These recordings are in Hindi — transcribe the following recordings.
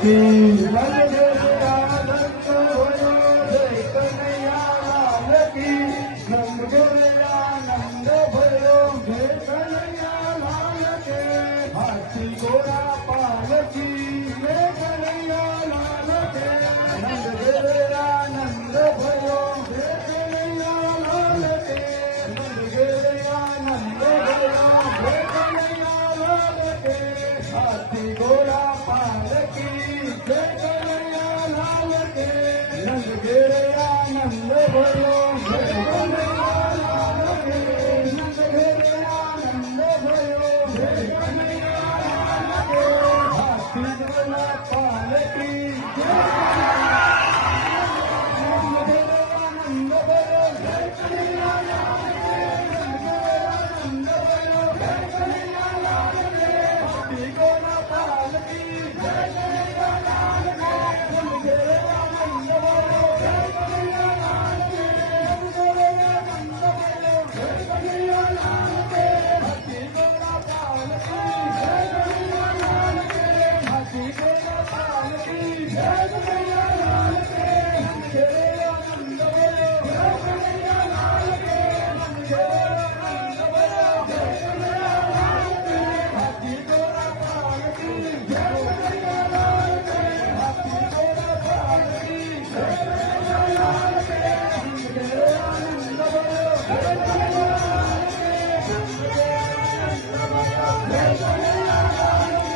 की नंद आनंद भयो जय कन्हैया लाल की नंद आनंद भयो जय कन्हैया लाल के हाथी घोड़ा पालकी जय कन्हैया लाल के नंद आनंद भयो जय कन्हैया लाल के नंद आनंद भयो जय कन्हैया लाल के हाथी घोड़ा पालकी जय कन्हैया लाल के नंद आनंद भयो जय कन्हैया लाल के नंद आनंद भयो जय कन्हैया लाल के हाथी घोड़ा पालकी जय आनंद भयो जय कन्हैया लाल के आनंद भयो जय कन्हैया लाल के हाथी घोड़ा पालकी जय कन्हैया लाल के आनंद भयो जय कन्हैया लाल के आनंद भयो जय कन्हैया लाल के हाथी घोड़ा पालकी जय कन्हैया लाल के हाथी घोड़ा पालकी जय कन्हैया लाल के आनंद भयो जय कन्हैया लाल के आनंद भयो जय कन्हैया लाल के हाथी घोड़ा पालकी जय कन्हैया लाल के हाथी घोड़ा पालकी जय कन्हैया लाल के आनंद भयो जय कन्हैया लाल के आनंद भयो जय कन्हैया लाल के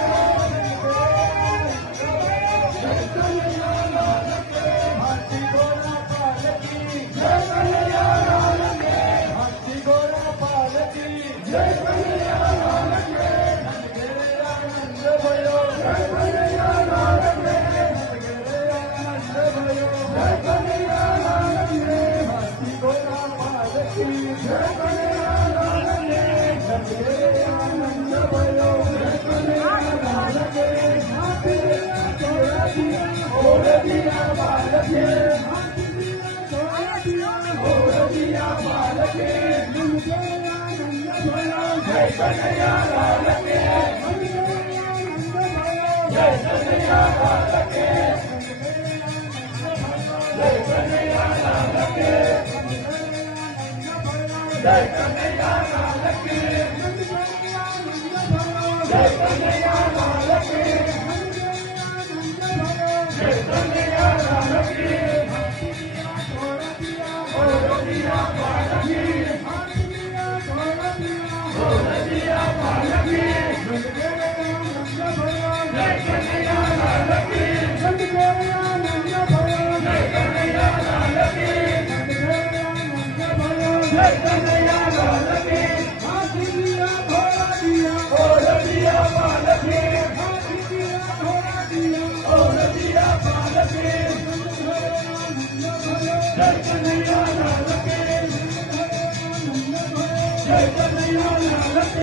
जय कन्हैया लाल के हाथी घोड़ा पालकी जय कन्हैया लाल के हाथी घोड़ा पालकी जय कन्हैया लाल के आनंद भयो जय कन्हैया लाल के आनंद भयो जय कन्हैया लाल के हाथी घोड़ा पालकी जय कन्हैया लाल के आनंद भयो जय कन्हैया लाल के हाथी घोड़ा दिया दिया पालकी हाथी दिया पालकी आनंद भयो जय कन्हैया लाल के जय कन्हैया लाल के जय कन्हैया लाल के जय कन्हैया लाल के जय कन्हैया लाल के जय कन्हैया लाल के दिया पालकी दिया पालकी जय कन्हैया लाल के जय कन्हैया लाल के जय कन्हैया लाल के हाथी दिया घोड़ा दिया पालकी हाथी दिया घोड़ा दिया पालकी जय कन्हैया लाल के जय कन्हैया लाल के